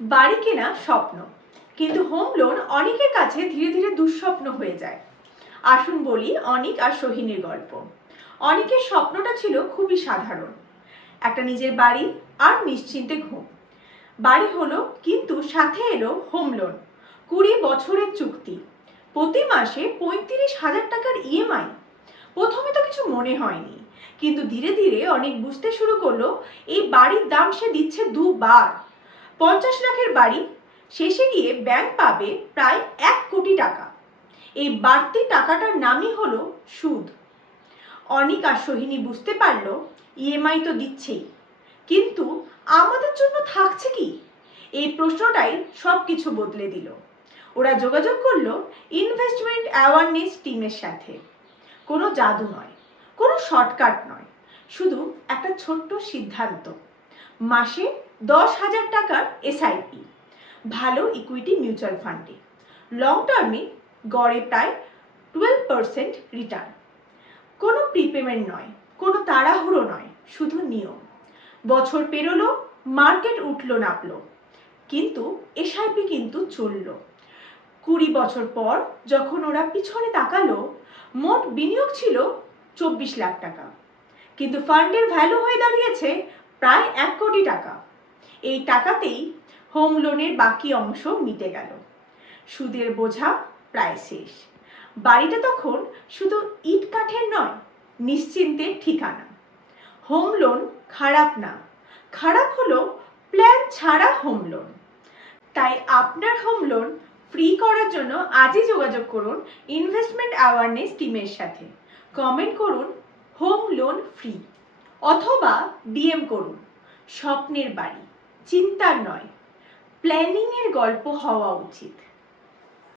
বাড়ি কেনা স্বপ্ন, কিন্তু হোম লোন অনেকের কাছে ধীরে ধীরে দুঃস্বপ্ন হয়ে যায়। আসুন বলি অনিক আর সোহিনীর গল্প। অনিকের স্বপ্নটা ছিল খুবই সাধারণ, একটা নিজের বাড়ি আর নিশ্চিন্তে ঘুম। বাড়ি হলো, কিন্তু সাথে এলো হোম লোন, 20 বছরের চুক্তি, প্রতি মাসে 35,000 টাকার ইএমআই। প্রথমে তো কিছু মনে হয়নি, কিন্তু ধীরে ধীরে অনেক বুঝতে শুরু করলো এই বাড়ির দাম সে দিচ্ছে দুবার। 50 লাখের বাড়ি, শেষে গিয়ে ব্যাংক পাবে প্রায় 1 কোটি টাকা। এই বাড়তি টাকাটার নামই হলো সুদ। অনিক আর সোহিনী বুঝতে পারলো ইএমআই তো দিচ্ছেই, কিন্তু আমাদের জন্য থাকছে কি? এই প্রশ্নটাই সব কিছু বদলে দিল। ওরা যোগাযোগ করলো ইনভেস্টমেন্ট অ্যাওয়ারনেস টিমের সাথে। কোনো জাদু নয়, কোনো শর্টকাট নয়, শুধু একটা ছোট্ট সিদ্ধান্ত। মাসে 10,000 টাকার এসআইপি, ভালো ইকুইটি মিউচুয়াল ফান্ডে, লং টার্মে গড়ে প্রায় 12% রিটার্ন। কোনো প্রিপেমেন্ট নয়, কোনো তাড়াহুড়ো নয়, শুধু নিয়ম। বছর পেরোলো, মার্কেট উঠলো নামলো, কিন্তু এসআইপি কিন্তু চললো। 20 বছর পর যখন ওরা পিছনে তাকালো, মোট বিনিয়োগ ছিল 24 লাখ টাকা, কিন্তু ফান্ডের ভ্যালু হয়ে দাঁড়িয়েছে প্রায় 1 কোটি টাকা। এই টাকাতেই হোম লোনের বাকি অংশ মিটে গেল। সুদের বোঝা প্রায় শেষ। বাড়িটা তখন শুধু ইট কাঠের নয়, নিশ্চিন্তের ঠিকানা। হোম লোন খারাপ না, খারাপ হলো প্ল্যান ছাড়া হোম লোন। তাই আপনার হোম লোন ফ্রি করার জন্য আজই যোগাযোগ করুন ইনভেস্টমেন্ট অ্যাওয়ারনেস টিমের সাথে। কমেন্ট করুন হোম লোন ফ্রি, অথবা ডিএম করুন স্বপ্নের বাড়ি, চিন্তার নয়, প্ল্যানিংয়ের গল্প হওয়া উচিত।